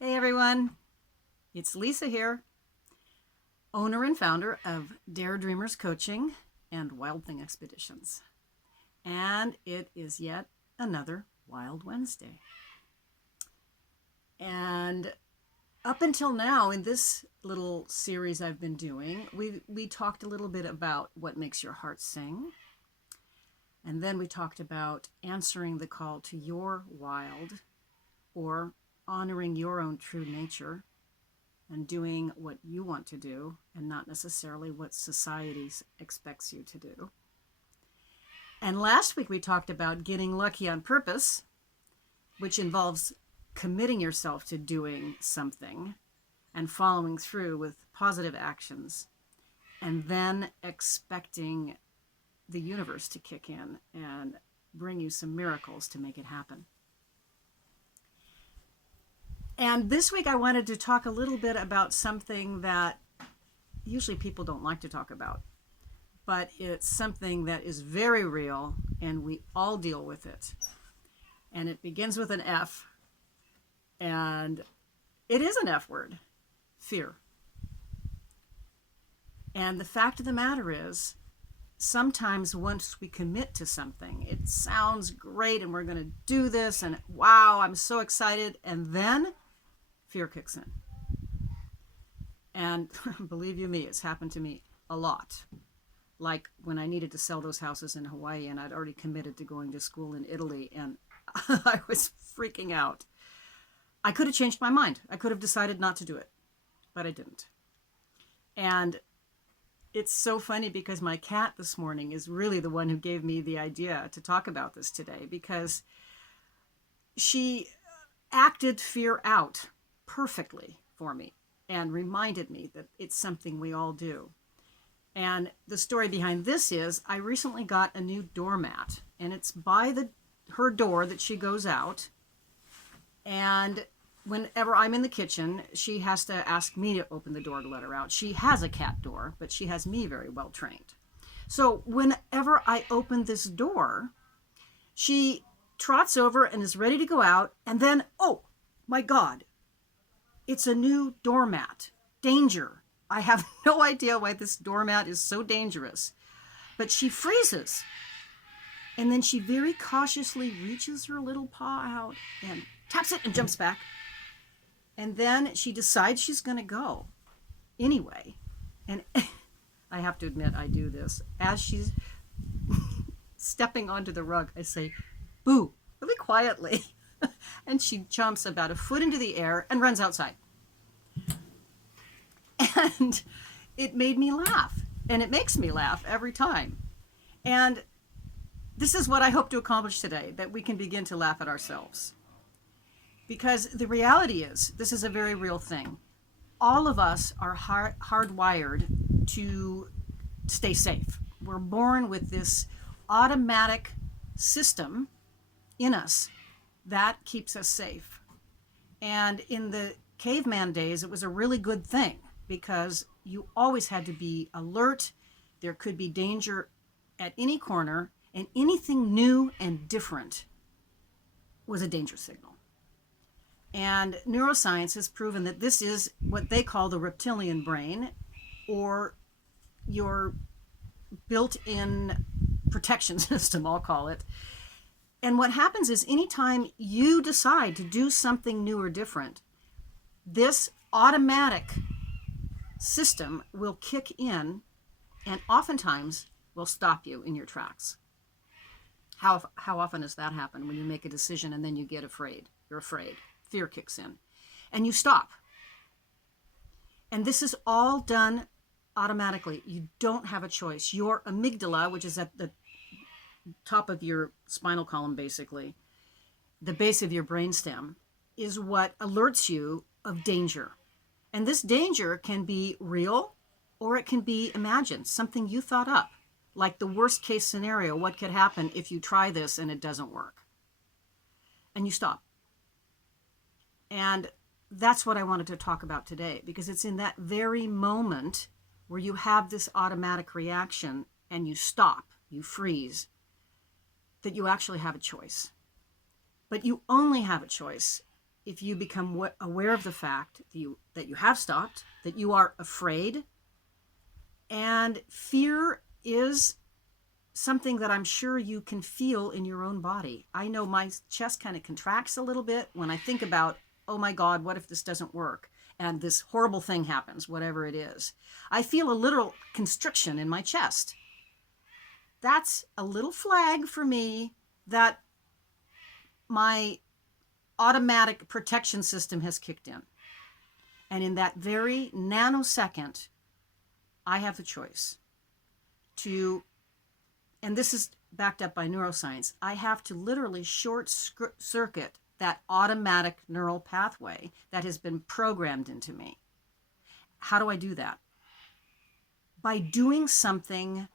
Hey everyone, it's Lisa here, owner and founder of Dare Dreamers Coaching and Wild Thing Expeditions. And it is yet another Wild Wednesday. And up until now, in this little series I've been doing, we talked a little bit about what makes your heart sing. And then we talked about answering the call to your wild, or honoring your own true nature and doing what you want to do and not necessarily what society expects you to do. And last week we talked about getting lucky on purpose, which involves committing yourself to doing something and following through with positive actions, and then expecting the universe to kick in and bring you some miracles to make it happen. And this week I wanted to talk a little bit about something that usually people don't like to talk about, but it's something that is very real and we all deal with it. And it begins with an F, and it is an F word: fear. And the fact of the matter is, sometimes once we commit to something, it sounds great and we're going to do this and wow, I'm so excited. And then fear kicks in. And believe you me, it's happened to me a lot. Like when I needed to sell those houses in Hawaii and I'd already committed to going to school in Italy, and I was freaking out. I could have changed my mind. I could have decided not to do it, but I didn't. And it's so funny because my cat this morning is really the one who gave me the idea to talk about this today, because she acted fear out perfectly for me and reminded me that it's something we all do. And the story behind this is I recently got a new doormat, and it's by her door that she goes out. And whenever I'm in the kitchen, she has to ask me to open the door to let her out. She has a cat door, but she has me very well trained. So whenever I open this door, she trots over and is ready to go out. And then, oh my God, it's a new doormat. Danger. I have no idea why this doormat is so dangerous. But she freezes. And then she very cautiously reaches her little paw out and taps it and jumps back. And then she decides she's going to go anyway. And I have to admit, I do this. As she's stepping onto the rug, I say, boo, really quietly. And she jumps about a foot into the air and runs outside. And it made me laugh. And it makes me laugh every time. And this is what I hope to accomplish today, that we can begin to laugh at ourselves. Because the reality is, this is a very real thing. All of us are hardwired to stay safe. We're born with this automatic system in us that keeps us safe. And in the caveman days, it was a really good thing because you always had to be alert. There could be danger at any corner, and anything new and different was a danger signal. And neuroscience has proven that this is what they call the reptilian brain, or your built-in protection system, I'll call it. And what happens is anytime you decide to do something new or different, this automatic system will kick in and oftentimes will stop you in your tracks. How often does that happen when you make a decision and then you get afraid? You're afraid. Fear kicks in. And you stop. And this is all done automatically. You don't have a choice. Your amygdala, which is at the top of your spinal column, basically, the base of your brainstem, is what alerts you of danger. And this danger can be real or it can be imagined, something you thought up, like the worst case scenario, what could happen if you try this and it doesn't work. And you stop. And that's what I wanted to talk about today, because it's in that very moment where you have this automatic reaction and you stop, you freeze, that you actually have a choice. But you only have a choice if you become aware of the fact that you have stopped, that you are afraid, and fear is something that I'm sure you can feel in your own body. I know my chest kind of contracts a little bit when I think about, oh my God, what if this doesn't work? And this horrible thing happens, whatever it is. I feel a literal constriction in my chest. That's a little flag for me that my automatic protection system has kicked in. And in that very nanosecond, I have the choice to, and this is backed up by neuroscience, I have to literally short circuit that automatic neural pathway that has been programmed into me. How do I do that? By doing something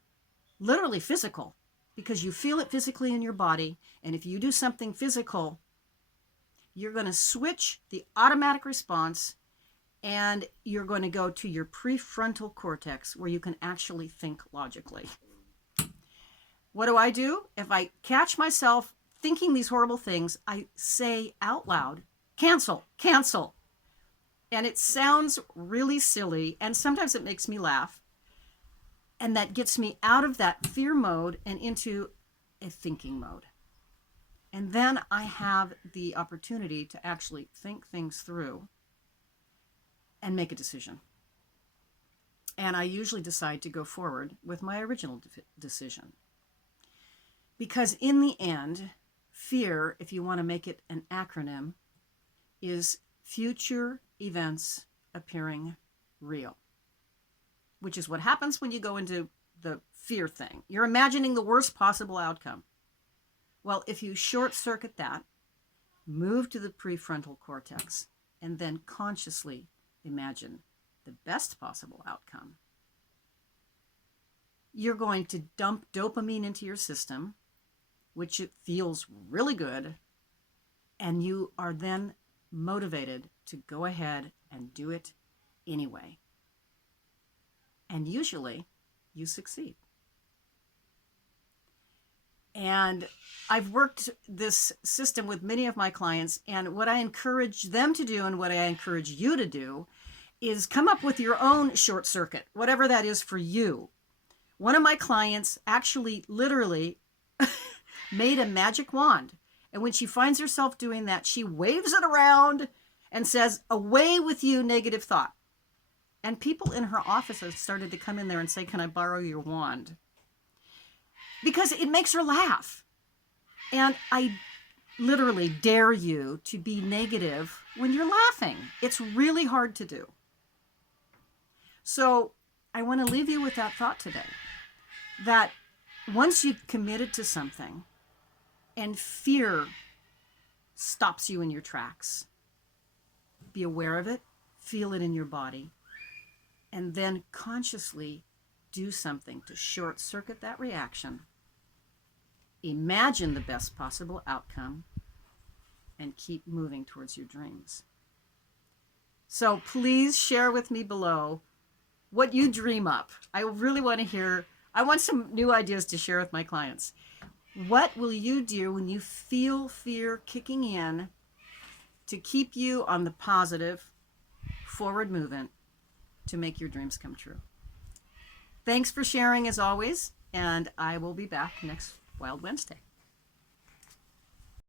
literally physical, because you feel it physically in your body. And if you do something physical, you're going to switch the automatic response and you're going to go to your prefrontal cortex where you can actually think logically. What do? If I catch myself thinking these horrible things, I say out loud, cancel, cancel. And it sounds really silly, and sometimes it makes me laugh. And that gets me out of that fear mode and into a thinking mode. And then I have the opportunity to actually think things through and make a decision. And I usually decide to go forward with my original decision. Because in the end, fear, if you want to make it an acronym, is future events appearing real, which is what happens when you go into the fear thing. You're imagining the worst possible outcome. Well, if you short circuit that, move to the prefrontal cortex, and then consciously imagine the best possible outcome, you're going to dump dopamine into your system, which it feels really good, and you are then motivated to go ahead and do it anyway. And usually you succeed. And I've worked this system with many of my clients, and what I encourage them to do and what I encourage you to do is come up with your own short circuit, whatever that is for you. One of my clients actually literally made a magic wand. And when she finds herself doing that, she waves it around and says, away with you, negative thought. And people in her office have started to come in there and say, can I borrow your wand? Because it makes her laugh. And I literally dare you to be negative when you're laughing. It's really hard to do. So I want to leave you with that thought today, that once you've committed to something and fear stops you in your tracks, be aware of it, feel it in your body, and then consciously do something to short circuit that reaction. Imagine the best possible outcome and keep moving towards your dreams. So please share with me below what you dream up. I really want to hear, I want some new ideas to share with my clients. What will you do when you feel fear kicking in to keep you on the positive forward movement to make your dreams come true? Thanks for sharing as always, and I will be back next Wild Wednesday.